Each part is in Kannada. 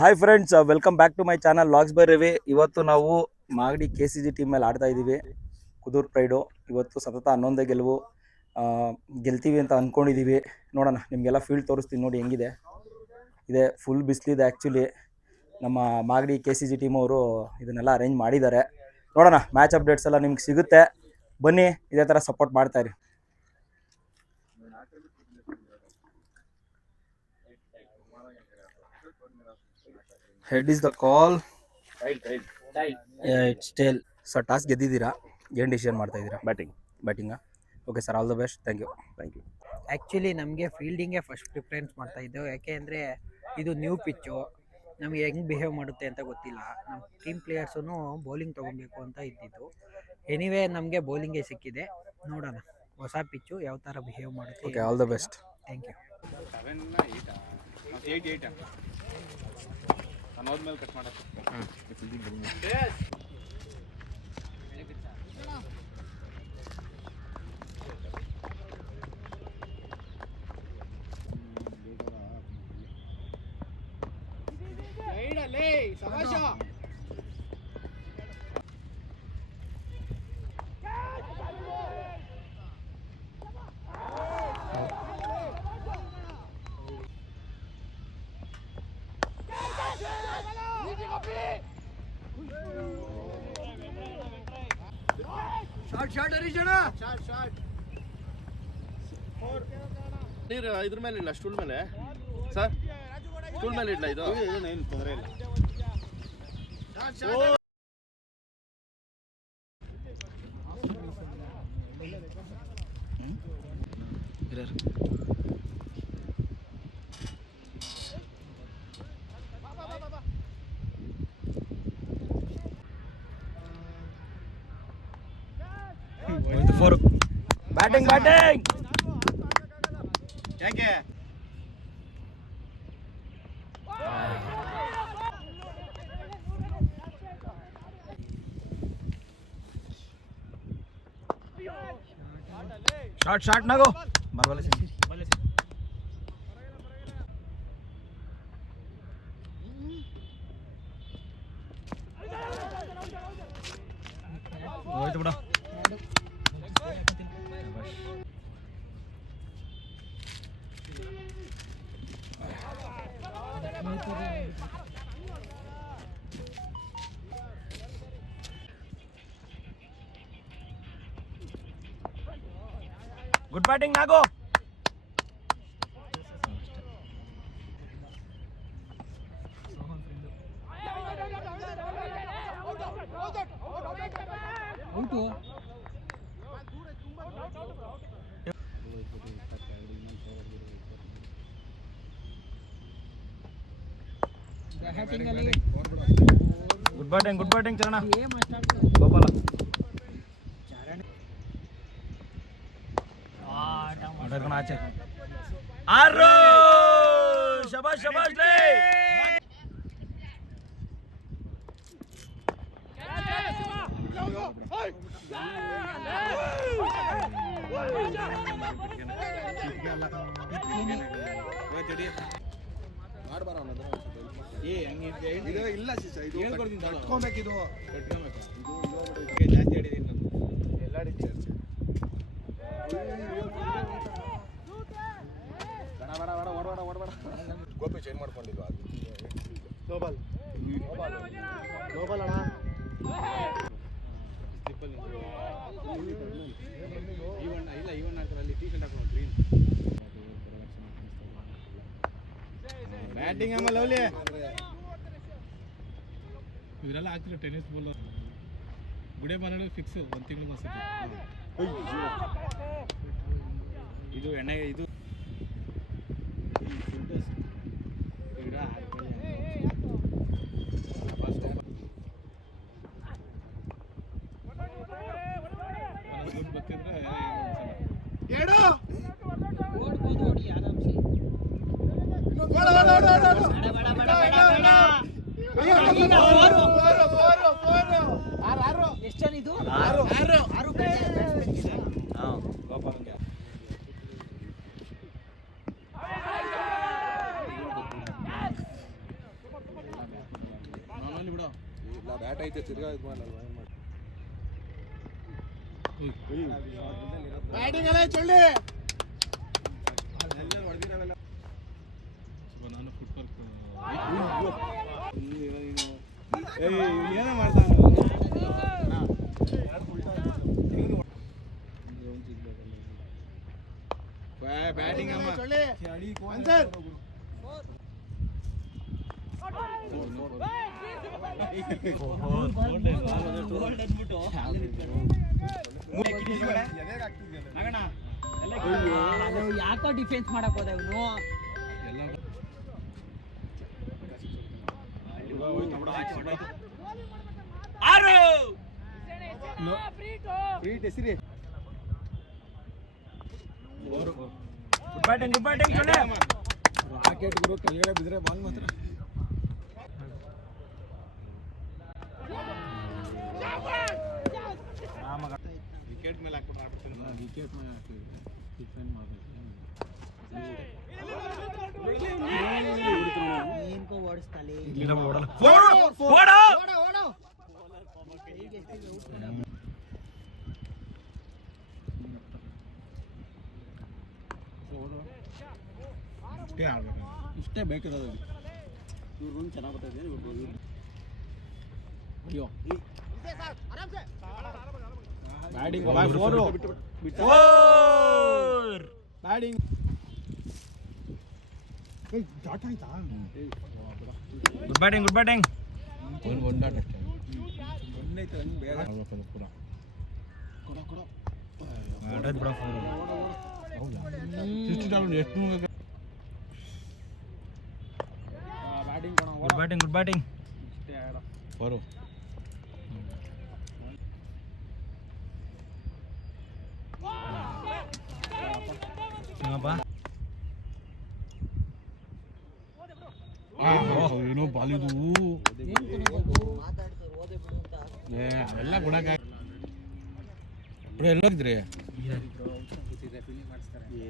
Hi friends, welcome back to my channel logs by Ravi. ಇವತ್ತು ನಾವು ಮಾಗಡಿ KCG ಟೀಮ್ ಮೇಲೆ ಆಡ್ತಾ ಇದ್ದೀವಿ. ಕುದೂರ್ ಪ್ರೈಡು ಇವತ್ತು ಸತತ 11ನೇ ಗೆಲುವು. ಗೆಲ್ತೀವಿ ಅಂತ ಅಂದ್ಕೊಂಡಿದ್ದೀವಿ. ನೋಡೋಣ, ನಿಮಗೆಲ್ಲ ಫೀಲ್ಡ್ ತೋರಿಸ್ತೀನಿ ನೋಡಿ ಹೆಂಗಿದೆ. ಇದೆ ಫುಲ್ ಬಿಸಿಲಿದೆ. ಆ್ಯಕ್ಚುಲಿ ನಮ್ಮ ಮಾಗಡಿ KCG ಟೀಮ್ ಅವರು ಇದನ್ನೆಲ್ಲ ಅರೇಂಜ್ ಮಾಡಿದ್ದಾರೆ. ನೋಡೋಣ, ಮ್ಯಾಚ್ ಅಪ್ಡೇಟ್ಸ್ ಎಲ್ಲ ನಿಮ್ಗೆ ಸಿಗುತ್ತೆ. ಬನ್ನಿ, ಇದೇ ಥರ ಸಪೋರ್ಟ್ ಮಾಡ್ತಾಯಿರಿ. Head is the call. It's tail. Sir, toss ಗೆದ್ದಿದ್ದೀರಾ, ಏನು ಡಿಸಿಷನ್ ಮಾಡ್ತಾ ಇದ್ದೀರಾ? ಬ್ಯಾಟಿಂಗಾ? Okay sir, all the best. Thank you. Actually ನಮಗೆ ಫೀಲ್ಡಿಂಗೇ ಫಸ್ಟ್ ಪ್ರಿಫರೆನ್ಸ್ ಮಾಡ್ತಾ ಇದ್ದೆವು. ಯಾಕೆ ಅಂದರೆ ಇದು ನ್ಯೂ ಪಿಚ್ಚು, ನಮಗೆ ಹೆಂಗೆ ಬಿಹೇವ್ ಮಾಡುತ್ತೆ ಅಂತ ಗೊತ್ತಿಲ್ಲ. ನಮ್ಮ ಟೀಮ್ ಪ್ಲೇಯರ್ಸೂ ಬೌಲಿಂಗ್ ತೊಗೊಬೇಕು ಅಂತ ಇದ್ದಿದ್ದು. ಎನಿವೇ ನಮಗೆ ಬೌಲಿಂಗೇ ಸಿಕ್ಕಿದೆ. ನೋಡೋಣ ಹೊಸ ಪಿಚ್ಚು ಯಾವ ಥರ ಬಿಹೇವ್ ಮಾಡುತ್ತೆ. Okay, all the best. Thank you. Cut ಮಾಡೋದು ನೀರು ಇದ್ರ ಮೇಲೆ ಇಲ್ಲ, ಸ್ಟೂಲ್ ಮೇಲೆ ಸರ್, ಸ್ಟೂಲ್ ಮೇಲೆ ಇಡ್ಲ ಇದು, ಏನು ತೊಂದರೆ ಇಲ್ಲ. ಬ್ಯಾಟಿಂಗ್ ಯಾಕೆ ಶಾರ್ಟ್ ನಾಗೋ ಬರಬಲ್ಲ. ಹೋಯ್ತು ಬಿಡ. ಗುಡ್ ಬ್ಯಾಟಿಂಗ್ ನಾಗೋ. ಗುಡ್ ಬ್ಯಾಟಿಂಗ್ ಚರಣ. ಗೋಪಾಲ ಆಚೆ. ಆರು. ಶಬಾಷ್ ಲೇ. ಇಲ್ಲ ಕಟ್ಕೋಬೇಕಿದು, ಜಾಸ್ತಿ ಆಡಿದೀನಿ ನಾನು ಎಲ್ಲ ಗೋಪಿ ಚೇಂಜ್ ಮಾಡ್ಕೊಂಡಿಲ್ವಾ? ಗ್ಲೋಬಲ್ ಅಣ್ಣ. ಈವನ್ ಹಾಕ್ತಾರೆ ಅಲ್ಲಿ, ಟೀ ಶರ್ಟ್ ಹಾಕೋಣ ಗ್ರೀನ್. ಬ್ಯಾಟಿಂಗ್ ಆಮೇಲೆ ಲವ್ಲಿ ಇವರೆಲ್ಲ ಹಾಕ್ತಿಲ್ಲ. ಟೆನ್ನಿಸ್ ಬಾಲ್ ಗುಡೆ ಬಾಲ್ ಫಿಕ್ಸ್ 1 ತಿಂಗಳು ಮಾಸ. ಇದು ಎಣ್ಣೆ ಇದು ಗೊತ್ತಿದ್ರೆ ಎಷ್ಟನಿದು? 6 ಗೋಪಾಲಂಗೆ. ಬಿಡು ಇಲ್ಲ ಬ್ಯಾಟ್ ಐತೆ ತಿರ್ಗಾ ಇದು ಮಾಡಲ್ಲ ಏನು ಮಾಡಿ ಬ್ಯಾಟಿಂಗ್ ಅಲ್ಲ ಚೊಳ್ಳಿ ನಾನು ಫುಟ್ಬಾಲ್ ಏನೋ ಮಾಡ್ತಾನೆ ಬ್ಯಾಟಿಂಗ್ ಅಮ್ಮ ಆನ್ಸರ್ ಯಾಕೋ ಡಿಫೆನ್ಸ್ ಮಾಡಕ್ ಹೋದ ಇವನು. ಗುಡ್ ಬ್ಯಾಟಿಂಗ್ ರಾಕೆಟ್ ಗುರು ಕೆಳಗಡೆ ಬಿದ್ರೆ ಬಾಲ್ ಮಾತ್ರ ವಿಕೆಟ್ ಮೇಲೆ ಹಾಕ್ಬಿಟ್ರೆ ವಿಕೆಟ್ ಮೇಲೆ ಹಾಕ್ತೀವಿ ಡಿಫೆಂಡ್ ಮಾಡಬೇಕು ಏನ್ಕೋ ಓಡಿಸ್ತಾಳೆ. ಇಷ್ಟೇ ಆಡ್ಬೇಕು ಇಷ್ಟೇ ಬೇಕಿರೋದು ಇವ್ರು ಚೆನ್ನಾಗಿ ಬರ್ತಾ ಇದೆ ಅಯ್ಯೋ ಬ್ಯಾಟಿಂಗ್ ಬ್ಯಾಟಿಂಗ್ ಜಾಟ್ ಆಯ್ತಾ ಗುಡ್ ಬ್ಯಾಟಿಂಗ್ ಒಂದು ಬ್ಯಾಟ್ ಅಷ್ಟೇ ಒಂದೈತೆ ಬೇಗ ಪೂರ ಕೊಡ ಗುಡ್ ಬ್ಯಾಟಿಂಗ್ ಇಷ್ಟೇ ಆಡ ಫೋರು ಏನೋ ಬಾಲಿದು ಎಲ್ಲ ಗುಣಕ ಎಲ್ಲೋಗಿದ್ರಿ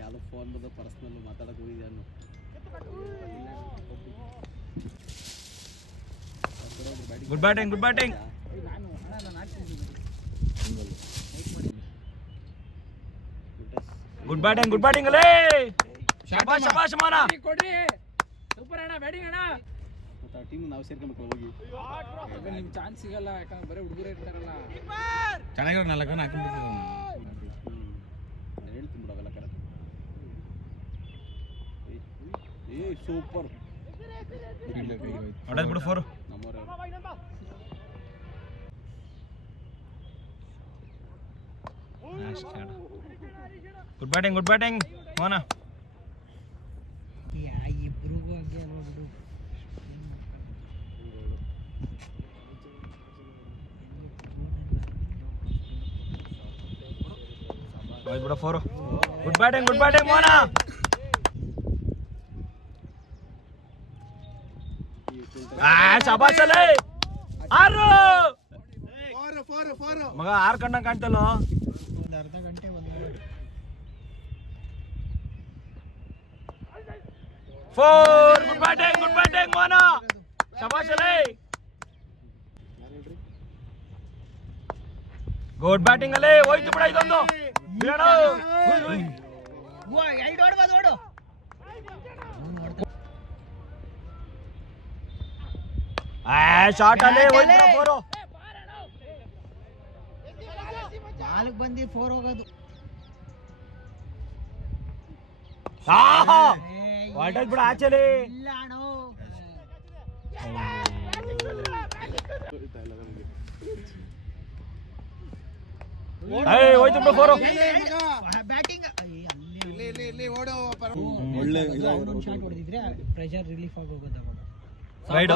ಯಾವುದೋ ಫೋನ್ ಬಂದು ಪರ್ಸ್ನಲ್ ಮಾತಾಡಕ್ಕೆ ಹೋಗಿದ್ದೆ ನಾನು ಗುಡ್ ಬ್ಯಾಟಿಂಗ್ ಗುಡ್ ಬ್ಯಾಟಿಂಗ್ ಅಲೇ ಶಬಾಷ್ ಮಾನ ಸೂಪರ್ ಅಣ್ಣ, ಬ್ಯಾಟಿಂಗ್ ಅಣ್ಣ. ಮತ್ತೆ ಆ ಟೀಮ್ ನಾವು ಸೇರ್ಕೊಬೇಕು ಹೋಗಿ ನಿಮ್ಗೆ ಚಾನ್ಸ್ ಸಿಗಲ್ಲ, ಯಾಕಂದ್ರೆ ಬರೀ ಹುಡುಗರು ಇರ್ತಾರಲ್ಲ. ಚೆನ್ನಾಗಿರೋ 4 ರನ್ ಹಾಕೊಂಡ್ಬಿಟ್ಟಿದ್ದಾನೆ. ಹೇಳ್ತೀನಿ ಬಿಡು ಅವೆಲ್ಲ ಕರೆಕ್ಟ್. ಸೂಪರ್ ಹೊಡೆದ್ ಬಿಡು 4 ನಮ್ಮವರೇ ಗುಡ್ ಬ್ಯಾಟಿಂಗ್ ಮೋನ ಇಬ್ರಿಗೂ ಹಂಗೆ ನೋಡು. ಬಿಡು 4 ಗುಡ್ ಬ್ಯಾಟಿಂಗ್ ಮೋನ ಶಬಾಷ್ ಅಲೇ 6 ಮಗ 6 ಕಣ್ಣಂಗೆ ಕಾಣ್ತಲ್ಲ. ಒಂದು ಅರ್ಧ ಗಂಟೆ ಬಂದ 4 ಗುಡ್ ಬ್ಯಾಟಿಂಗ್ ಮೋನ ಶಬಾಷ್ ಅಲೇ ಗುಡ್ ಬ್ಯಾಟಿಂಗ್ ಅಲೇ ಹೋಯ್ತು ಬಿಡ ಇದೊಂದು ಬಿಡೋಣ. ಶಾರ್ಟ್ ಅಲ್ಲೇ ಹೋಯ್ತು 4 ನಾಲ್ಕು ಬಂದಿ 4 ಹೋಗೋದು. ಹೊರಟದ್ ಬಿಡ ಆಚೆಲಿ. ಇಲ್ಲ ಅಣ್ಣ, ಹೋಯ್ತು ಬಿಡು 4 ಬ್ಯಾಟಿಂಗ್ ಒಳ್ಳೆ ಅವನೊಂದು ಶಾಟ್ ಹೊಡೆದಿದ್ರೆ ಪ್ರೆಷರ್ ರಿಲೀಫ್ ಆಗಿ ಹೋಗೋದು ಅವಾಗ. ರೈಟ್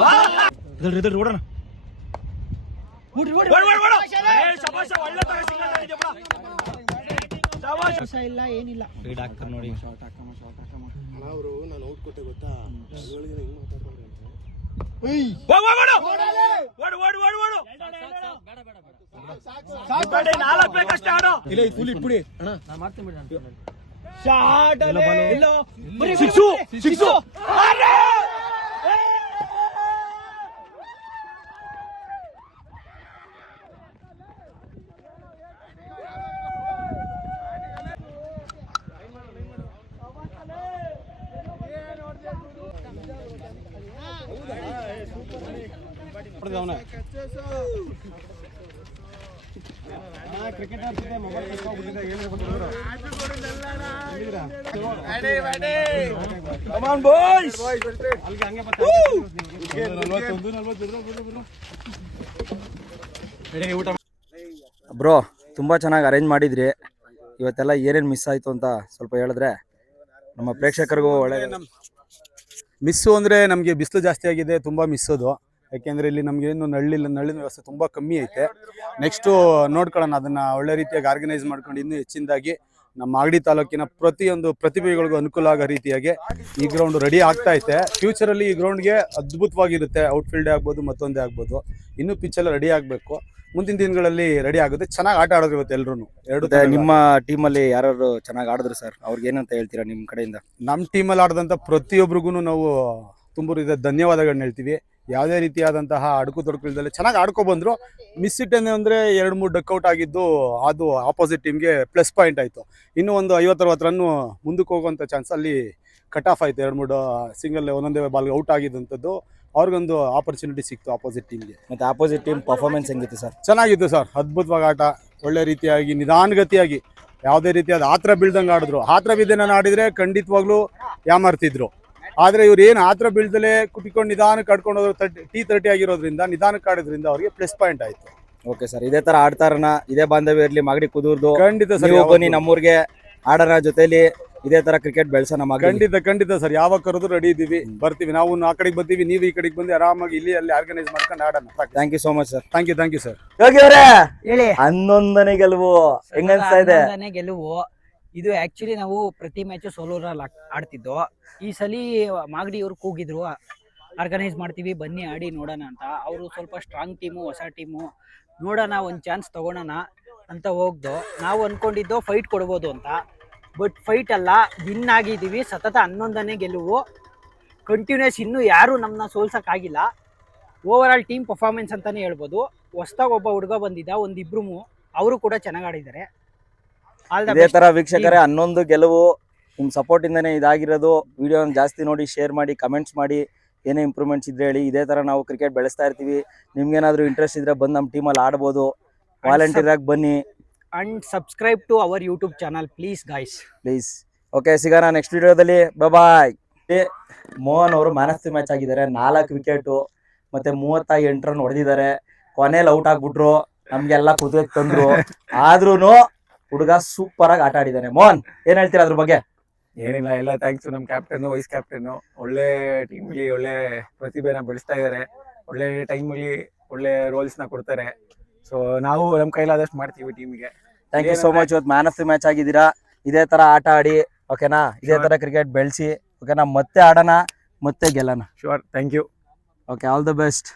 ಇದ್ರಿ ಓಡೋಣ. ಶಬಾಷ್ ಒಳ್ಳೆ ತರ ಸಿಗ್ನಲ್ ಮಾಡಿದ್ಯಾ ಬಿಡ. ಶಬಾಷ್ ಇಲ್ಲ ಏನಿಲ್ಲ. ಫೀಡ್ ಹಾಕ್ತಾರೆ ನೋಡಿ. ಶಾರ್ಟ್ ಹಾಕಮ್ಮ ಅವರು ನಾನು ಔಟ್ ಕೊಟ್ಟೆ ಗೊತ್ತಾ ಅದ್ರೊಳಗೆ ಹೆಂಗ್ ಮಾತಾಡ್ಕೊಂಡ್ರೆ ಅಂತ 4 ಬೇಕಷ್ಟೇ ಆಡು. ಇಲ್ಲ ಫುಲ್ ಇಟ್ಬಿಡಿ ಅಣ್ಣ ನಾನು ಮಾಡ್ತೀನಿ ಬಿಡಿ. ಶಾಟ್ ಇಲ್ಲ ಸಿಕ್ಸು ಬ್ರೋ ತುಂಬ ಚೆನ್ನಾಗಿ ಅರೇಂಜ್ ಮಾಡಿದ್ರಿ. ಇವತ್ತೆಲ್ಲ ಏನೇನು ಮಿಸ್ ಆಯಿತು ಅಂತ ಸ್ವಲ್ಪ ಹೇಳಿದ್ರೆ ನಮ್ಮ ಪ್ರೇಕ್ಷಕರಿಗೂ ಒಳ್ಳೆ. ಮಿಸ್ಸು ಅಂದರೆ ನಮಗೆ ಬಿಸಿಲು ಜಾಸ್ತಿ ಆಗಿದೆ, ತುಂಬ ಮಿಸ್ಸೋದು. ಯಾಕೆಂದರೆ ಇಲ್ಲಿ ನಮಗೇನು ನಳ್ಳಿನ ವ್ಯವಸ್ಥೆ ತುಂಬ ಕಮ್ಮಿ ಐತೆ. ನೆಕ್ಸ್ಟು ನೋಡ್ಕೊಳ್ಳೋಣ, ಅದನ್ನು ಒಳ್ಳೆ ರೀತಿಯಾಗಿ ಆರ್ಗನೈಸ್ ಮಾಡ್ಕೊಂಡು ಇನ್ನೂ ಹೆಚ್ಚಿನದಾಗಿ ನಮ್ಮ ಮಾಗಡಿ ತಾಲೂಕಿನ ಪ್ರತಿಯೊಂದು ಪ್ರತಿಭೆಗಳಿಗೂ ಅನುಕೂಲ ಆಗೋ ರೀತಿಯಾಗಿ ಈ ಗ್ರೌಂಡ್ ರೆಡಿ ಆಗ್ತಾ ಐತೆ. ಫ್ಯೂಚರಲ್ಲಿ ಈ ಗ್ರೌಂಡ್ಗೆ ಅದ್ಭುತವಾಗಿರುತ್ತೆ. ಔಟ್ಫೀಲ್ಡೇ ಆಗ್ಬೋದು, ಮತ್ತೊಂದೇ ಆಗ್ಬೋದು. ಇನ್ನೂ ಪಿಚ್ಚೆಲ್ಲ ರೆಡಿ ಆಗಬೇಕು. ಮುಂದಿನ ದಿನಗಳಲ್ಲಿ ರೆಡಿ ಆಗುತ್ತೆ. ಚೆನ್ನಾಗಿ ಆಟ ಆಡೋದು ಇವತ್ತು ಎಲ್ಲರೂ. ನಿಮ್ಮ ಟೀಮಲ್ಲಿ ಯಾರು ಚೆನ್ನಾಗಿ ಆಡಿದ್ರು ಸರ್? ಅವ್ರಿಗೆ ಏನಂತ ಹೇಳ್ತೀರಾ ನಿಮ್ಮ ಕಡೆಯಿಂದ? ನಮ್ಮ ಟೀಮಲ್ಲಿ ಆಡಿದಂಥ ಪ್ರತಿಯೊಬ್ಬರಿಗೂ ನಾವು ತುಂಬ ಧನ್ಯವಾದಗಳನ್ನ ಹೇಳ್ತೀವಿ. ಯಾವುದೇ ರೀತಿಯಾದಂತಹ ಅಡುಕು ತೊಡಕುಗಳಲ್ಲದೆ ಚೆನ್ನಾಗಿ ಆಡ್ಕೊಬಂದರು. ಮಿಸ್ ಇಟ್ ಅಂದರೆ 2-3 ಡಕ್ಔಟ್ ಆಗಿದ್ದು ಅದು ಆಪೋಸಿಟ್ ಟೀಮ್ಗೆ ಪ್ಲಸ್ ಪಾಯಿಂಟ್ ಆಯಿತು. ಇನ್ನೂ ಒಂದು 50-60 ರನ್ನು ಮುಂದಕ್ಕೆ ಹೋಗುವಂಥ ಚಾನ್ಸ್ ಅಲ್ಲಿ ಕಟ್ ಆಫ್ ಆಯಿತು. 2-3 ಸಿಂಗಲ್ ಒಂದೊಂದೇ ಬಾಲ್ಗೆ ಔಟ್ ಆಗಿದ್ದಂಥದ್ದು ಅವ್ರಿಗೊಂದು ಆಪರ್ಚುನಿಟಿ ಸಿಕ್ತು ಆಪೋಸಿಟ್ ಟೀಮ್ಗೆ. ಮತ್ತು ಆಪೋಸಿಟ್ ಟೀಮ್ ಪರ್ಫಾರ್ಮೆನ್ಸ್ ಹೆಂಗಿತ್ತು ಸರ್? ಚೆನ್ನಾಗಿತ್ತು ಸರ್, ಅದ್ಭುತವಾಗಿ ಆಟ, ಒಳ್ಳೆ ರೀತಿಯಾಗಿ ನಿಧಾನಗತಿಯಾಗಿ ಯಾವುದೇ ರೀತಿಯಾದ ಆತ್ರ ಬೀಳ್ದಂಗೆ ಆಡಿದ್ರು. ಆತ್ರ ಬಿದ್ದೇನ ಆಡಿದರೆ ಖಂಡಿತವಾಗ್ಲೂ ಯಾಮಾರ್ತಿದ್ರು. ಆದರೆ ಇವ್ರು ಏನು ಆತ್ರ ಬೀಳ್ದಲೇ ಕುಟ್ಕೊಂಡು ನಿಧಾನಕ್ಕೆ ಆಡ್ಕೊಂಡು ಹೋದ್ರು. T30 ಆಗಿರೋದ್ರಿಂದ ನಿಧಾನಕ್ಕೆ ಆಡೋದ್ರಿಂದ ಅವ್ರಿಗೆ ಪ್ಲಸ್ ಪಾಯಿಂಟ್ ಆಯಿತು. ಓಕೆ ಸರ್, ಇದೇ ಥರ ಆಡ್ತಾರನ, ಇದೇ ಬಾಂಧವ್ಯ ಇರಲಿ ಮಾಗಡಿ ಕುದೂರ್ದು. ಖಂಡಿತ ಸರ್, ಬನ್ನಿ ನಮ್ಮೂರಿಗೆ ಆಡೋಣ, ಜೊತೆಲಿ ಇದೇ ತರ ಕ್ರಿಕೆಟ್ ಬೆಳೆಸೋಣ. ಖಂಡಿತ ಸರ್, ಯಾವಾಗ ಕರೆದು ರೆಡಿ ಇದ್ದೀವಿ, ಬರ್ತೀವಿ. ನಾವು ಆ ಕಡೆಗೆ ಬರ್ತೀವಿ, ನೀವು ಈ ಕಡೆಗೆ ಬಂದು ಆರಾಮಾಗಿ ಇಲ್ಲಿ ಅಲ್ಲಿ ಆರ್ಗನೈಸ್ ಮಾಡ್ಕೊಂಡು ಆಡೋಣ. Thank you so much sir. Thank you sir. Yogi ಅವರೇ ಹೇಳಿ. 11ನೇ ಗೆಲುವು ಹೆಂಗನ್ಸ್ತಾ ಇದೆ? 11ನೇ ಗೆಲುವು ಇದು. ಆಕ್ಚುಲಿ ನಾವು ಪ್ರತಿ ಮ್ಯಾಚು ಸೋಲೂರಲ್ಲಿ ಆಡ್ತಿದ್ದೋ. ಈ ಸಲ ಮಾಗಡಿ ಇವ್ರು ಕೂಗಿದ್ರು, ಆರ್ಗನೈಸ್ ಮಾಡ್ತೀವಿ ಬನ್ನಿ ಆಡಿ ನೋಡೋಣ ಅಂತ. ಅವರು ಸ್ವಲ್ಪ ಸ್ಟ್ರಾಂಗ್ ಟೀಮು, ಹೊಸ ಟೀಮು, ನೋಡೋಣ ಒಂದು ಚಾನ್ಸ್ ತಗೊಳೋಣ ಅಂತ ಹೋಗ್ದು. ನಾವು ಅನ್ಕೊಂಡಿದ್ದೋ ಫೈಟ್ ಕೊಡ್ಬೋದು ಅಂತ, ಬಟ್ ಫೈಟ್ ಅಲ್ಲ, ವಿನ್ ಆಗಿದ್ದೀವಿ. ಸತತ 11ನೇ ಗೆಲುವು, ಕಂಟಿನ್ಯೂಸ್. ಇನ್ನೂ ಯಾರು ನಮ್ಮನ್ನ ಸೋಲ್ಸೋಕ್ಕಾಗಿಲ್ಲ. ಓವರ್ ಆಲ್ ಟೀಮ್ ಪರ್ಫಾರ್ಮೆನ್ಸ್ ಅಂತಲೇ ಹೇಳ್ಬೋದು. ಹೊಸ್ದಾಗಿ ಒಬ್ಬ ಹುಡುಗ ಬಂದಿದ್ದ, ಒಂದಿಬ್ರು, ಅವರು ಕೂಡ ಚೆನ್ನಾಗಿ ಆಡಿದ್ದಾರೆ. ಇದೇ ತರ ವೀಕ್ಷಕರೇ 11 ಗೆಲುವು ನಿಮ್ಮ ಸಪೋರ್ಟ್ ಇಂದಾನೆ ಇದಾಗಿರೋದು. ವಿಡಿಯೋ ಜಾಸ್ತಿ ನೋಡಿ, ಶೇರ್ ಮಾಡಿ, ಕಮೆಂಟ್ಸ್ ಮಾಡಿ, ಏನೇ ಇಂಪ್ರೂವ್ಮೆಂಟ್ಸ್ ಇದ್ರೆ ಹೇಳಿ. ಇದೇ ತರ ನಾವು ಕ್ರಿಕೆಟ್ ಬೆಳೆಸ್ತಾ ಇರ್ತೀವಿ. ನಿಮ್ಗೇನಾದ್ರೂ ಇಂಟ್ರೆಸ್ಟ್ ಇದ್ರೆ ಬಂದು ನಮ್ಮ ಟೀಮಲ್ಲಿ ಆಡ್ಬೋದು. ವಾಲಂಟಿಯರ್ ಆಗಿ ಬನ್ನಿ. And subscribe to our YouTube channel please guys, please. Okay, ಸಿಗೋಣ ನೆಕ್ಸ್ಟ್ ವಿಡಿಯೋದಲ್ಲಿ. ಬಾಯ್. ಮೋಹನ್ ಅವರು ಮ್ಯಾನ್ ಆಫ್ ದಿ ಮ್ಯಾಚ್ ಆಗಿದ್ದಾರೆ. 4 ವಿಕೆಟು ಮತ್ತೆ 38 ರನ್ ಹೊಡೆದಿದ್ದಾರೆ. ಕೊನೆಯಲ್ಲಿ ಔಟ್ ಆಗ್ಬಿಟ್ರು, ನಮ್ಗೆಲ್ಲ ಕುತೂಹಲ ತಂದ್ರು. ಆದ್ರೂನು ಹುಡುಗ ಸೂಪರ್ ಆಗಿ ಆಟ ಆಡಿದ್ದಾನೆ. ಮೋಹನ್, ಏನ್ ಹೇಳ್ತೀರಾ ಅದ್ರ ಬಗ್ಗೆ? ಏನಿಲ್ಲ, ಎಲ್ಲ ಥ್ಯಾಂಕ್ಸ್ ನಮ್ಮ ಕ್ಯಾಪ್ಟನ್, ವೈಸ್ ಕ್ಯಾಪ್ಟನ್. ಒಳ್ಳೆ ಟೀಮ್ಗೆ ಒಳ್ಳೆ ಪ್ರತಿಭೆನ ಬೆಳೆಸ್ತಾ ಇದ್ದಾರೆ. ಒಳ್ಳೆ ಟೈಮಲ್ಲಿ ಒಳ್ಳೆ ರೋಲ್ಸ್ನ ಕೊಡ್ತಾರೆ. ಸೊ ನಾವು ನಮ್ಮ ಕೈಲಾದಷ್ಟು ಮಾಡ್ತೀವಿ ಟೀಮಿಗೆ. Thank you so much. ಇವತ್ತು ಮ್ಯಾನ್ ಆಫ್ ದಿ ಮ್ಯಾಚ್ ಆಗಿದ್ದೀರಾ. ಇದೇ ತರ ಆಟ ಆಡಿ, ಓಕೆನಾ? ಇದೇ ತರ ಕ್ರಿಕೆಟ್ ಬೆಳೆಸಿ, ಓಕೆನಾ? ಮತ್ತೆ ಆಡೋಣ, ಮತ್ತೆ ಗೆಲ್ಲೋಣ. Sure, thank you. Okay, all the best.